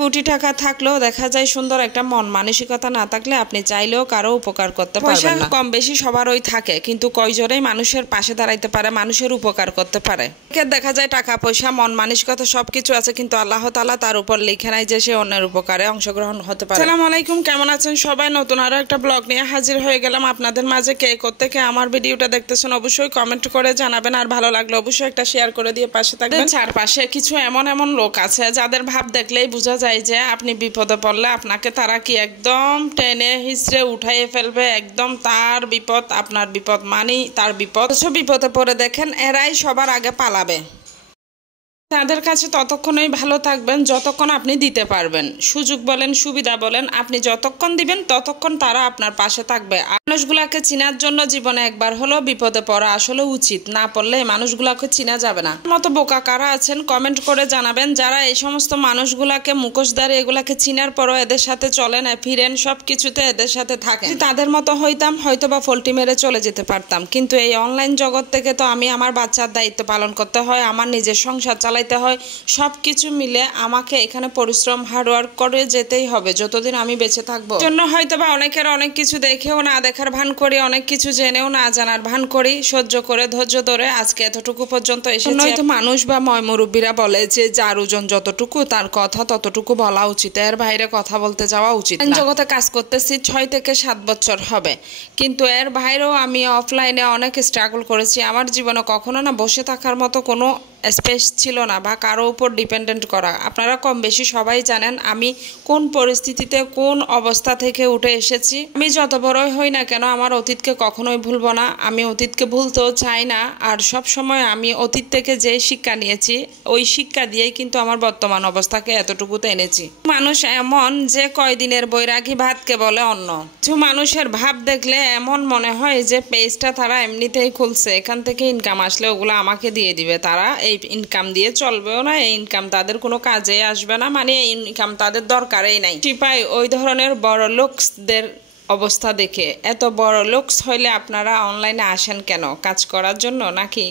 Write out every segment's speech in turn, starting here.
কোটি টাকা থাকলেও দেখা যায় সুন্দর একটা মন মানসিকতা না থাকলে আপনি চাইলেও কারো উপকার করতে পারবেন না। কম বেশি সবারই থাকে, কিন্তু কয়জনেই মানুষের পাশে দাঁড়াইতে পারে, মানুষের উপকার করতে পারে। দেখা যায় টাকা পয়সা মন মানসিকতা সবকিছু আছে, কিন্তু আল্লাহ তাআলা তার উপর লিখে নাই যে সে অন্যের উপকারে অংশগ্রহণ হতে পারে। আসসালামু আলাইকুম, কেমন আছেন সবাই? নতুন আরো একটা ব্লগ নিয়ে হাজির হয়ে গেলাম আপনাদের মাঝে। কে কোত্থেকে আমার ভিডিওটা দেখতেছেন অবশ্যই কমেন্ট করে জানাবেন, আর ভালো লাগলে অবশ্যই একটা শেয়ার করে দিয়ে পাশে থাকবেন। চারপাশে কিছু এমন এমন লোক আছে যাদের ভাব দেখলেই বোঝা যায় যে আপনি বিপদে পড়লে আপনাকে তারা কি একদম টেনে হিচড়ে উঠাইয়ে ফেলবে। একদম তার বিপদ আপনার বিপদ, মানি তার বিপদ। বিপদে পড়ে দেখেন এরাই সবার আগে পালাবে। তাদের কাছে ততক্ষণই ভালো থাকবেন যতক্ষণ আপনি দিতে পারবেন। সুযোগ বলেন, সুবিধা বলেন, আপনি যতক্ষণ দিবেন ততক্ষণ তারা আপনার পাশে থাকবে। মানুষগুলাকে চিনার জন্য জীবনে একবার হলো বিপদে পড়া আসলে উচিত, না পড়লে মানুষগুলাকে চিনা যাবে না। মতো বোকা কারা আছেন কমেন্ট করে জানাবেন, যারা এই সমস্ত মানুষগুলাকে মুখোশধারী এগুলাকে চিনার পরও এদের সাথে চলেন, ফিরেন, সব কিছুতে এদের সাথে থাকেন। তাদের মতো হইতাম হয়তো বা ফল্টি মেরে চলে যেতে পারতাম, কিন্তু এই অনলাইন জগৎ থেকে তো আমি আমার বাচ্চার দায়িত্ব পালন করতে হয়, আমার নিজের সংসার চালাইতে হয়, সব কিছু মিলে আমাকে এখানে পরিশ্রম হার্ডওয়ার্ক করে যেতেই হবে যতদিন আমি বেঁচে থাকবো। জন্য হয়তো বা অনেকের অনেক কিছু দেখেও না দেখার ভান করি, অনেক কিছু জেনেও না জানার ভান করি, সহ্য করে ধৈর্য ধরে আজকে এতটুকু পর্যন্ত এসেছি। নয়তো মানুষ বা মুরব্বীরা বলে যে যার ওজন যতটুকু তার কথা ততটুকু বলা উচিত, এর বাইরে কথা বলতে যাওয়া উচিত না। জগতে কাজ করতেছি 6 থেকে 7 বছর হবে, কিন্তু এর বাইরেও আমি অফলাইনে অনেক স্ট্রাগল করেছি। আমার জীবনে কখনো না বসে থাকার মতো কোনো স্পেস ছিল না বা কারো উপর ডিপেন্ডেন্ট করা। আপনারা কম বেশি সবাই জানেন আমি কোন পরিস্থিতিতে কোন অবস্থা থেকে উঠে এসেছি। আমি যত বড়ই হই না কেন আমার অতীতকে কখনোই ভুলবো না, আমি অতীতকে ভুলতেও চাই না। আর সব সময় আমি অতীত থেকে যে শিক্ষা নিয়েছি ওই শিক্ষা দিয়েই কিন্তু আমার বর্তমান অবস্থাকে এতটুকুতে এনেছি। মানুষ এমন যে কয়দিনের বৈরাগী ভাতকে বলে অন্য। কিছু মানুষের ভাব দেখলে এমন মনে হয় যে পেজটা তারা এমনিতেই খুলছে, এখান থেকে ইনকাম আসলে ওগুলো আমাকে দিয়ে দিবে, তারা এই ইনকাম দিয়ে চলবেও না, এই ইনকাম তাদের কোনো কাজে আসবে না, মানে এই ইনকাম তাদের দরকারই নাই। চিপাই ওই ধরনের বড় লোকসদের অবস্থা দেখে, এত বড় লোকস হইলে আপনারা অনলাইনে আসেন কেন? কাজ করার জন্য নাকি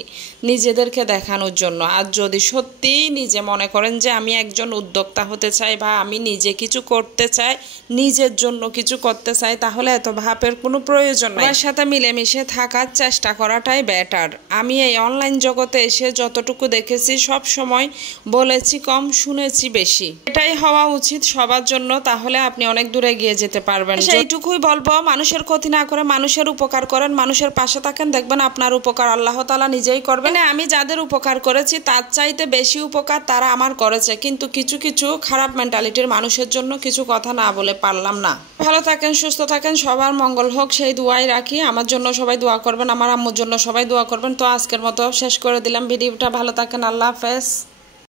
নিজেদেরকে দেখানোর জন্য? আর যদি সত্যি নিজে মনে করেন যে আমি একজন উদ্যোক্তা হতে চাই বা আমি নিজে কিছু করতে চাই, নিজের জন্য কিছু করতে চাই, তাহলে এত ভাবের কোনো প্রয়োজন নেই। এর সাথে মিলেমিশে থাকার চেষ্টা করাটাই বেটার। আমি এই অনলাইন জগতে এসে যতটুকু দেখেছি সব সময় বলেছি কম, শুনেছি বেশি। এটাই হওয়া উচিত সবার জন্য, তাহলে আপনি অনেক দূরে গিয়ে যেতে পারবেন। সেইটুকুই বলবো, মানুষের ক্ষতি না করে মানুষের উপকার করেন, মানুষের পাশে থাকেন, দেখবেন আপনার উপকার আল্লাহ তাআলা নিজেই করবেন। আমি যাদের উপকার করেছি তার চাইতে বেশি উপকার তারা আমার করেছে, কিন্তু কিছু কিছু খারাপ মেন্টালিটির মানুষের জন্য কিছু কথা না বলে পারলাম না। ভালো থাকেন, সুস্থ থাকেন, সবার মঙ্গল হোক সেই দোয়াই রাখি। আমার জন্য সবাই দোয়া করবেন, আমার আম্মুর জন্য সবাই দোয়া করবেন। তো আজকের মতো শেষ করে দিলাম ভিডিওটা। ভালো থাকেন, আল্লাহ হাফেজ।